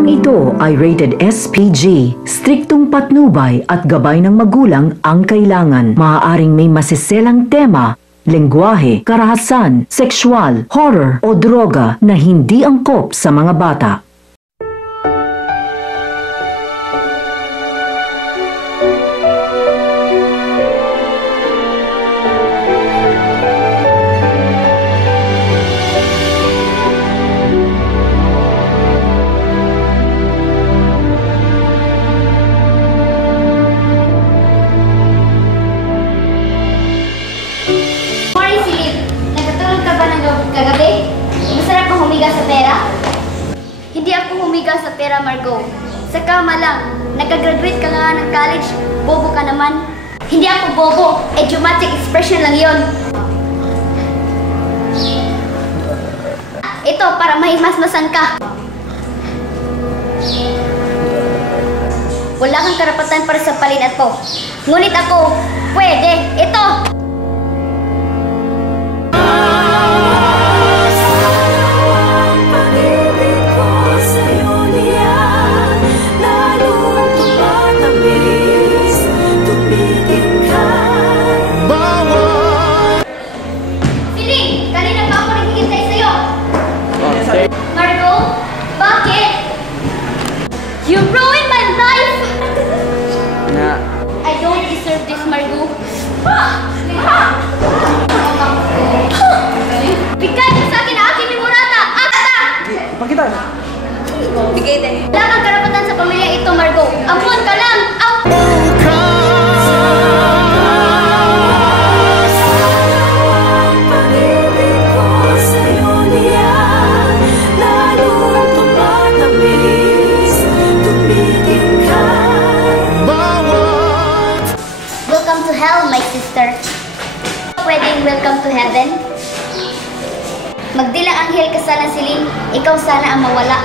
Programang ito ay rated SPG. Striktong patnubay at gabay ng magulang ang kailangan. Maaaring may masiselang tema, lengguwahe, karahasan, sexual, horror o droga na hindi angkop sa mga bata. Kagabi, masarap kang humiga sa pera? Hindi ako humiga sa pera, Margo. Sa kama lang. Nagka-graduate ka nga ng college, bobo ka naman. Hindi ako bobo, idiomatic expression lang yon. Ito, para mahimasmasan ka. Wala kang karapatan para sa palinat ko. Ngunit ako, pwede. Ito! You ruined my life! I don't deserve this, Margo. Bigay mo sa akin ang aking memorata! Ata! Pakita! Bigay din. Wala kang karapatan sa pamilya ito, Margo. Ampun ka lang! Welcome to hell, my sister. Pwedeng welcome to heaven. Magdilang anghel ka sana, Celine. Ikaw sana ang mawala.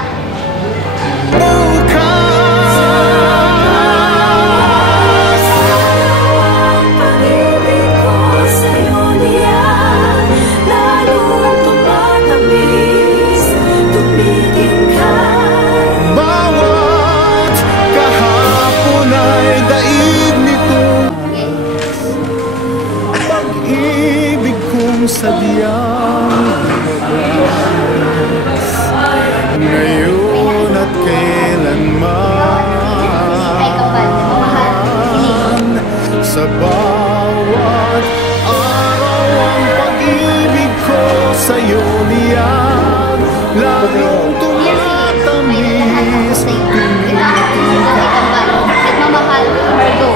Sadyang ngayon at kailanman sa bawat araw ang pag-ibig ko sa'yo niyang lalong tumatamis. Nagmamahal, Margo.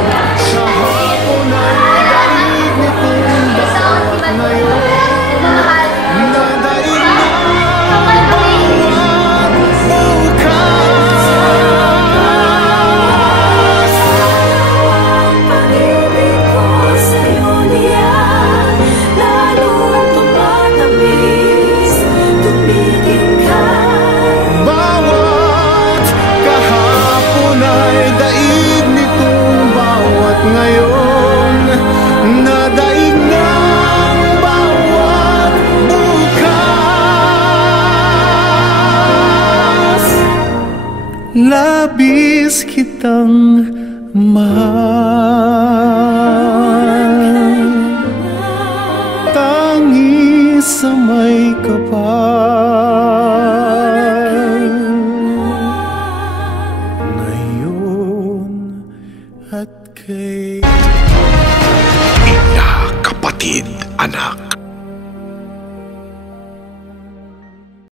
Kahapon ay daig nitong bawat ngayon. Labis kitang mahal, tangi sa may kapal, ngayon at kay Ina, kapatid, anak.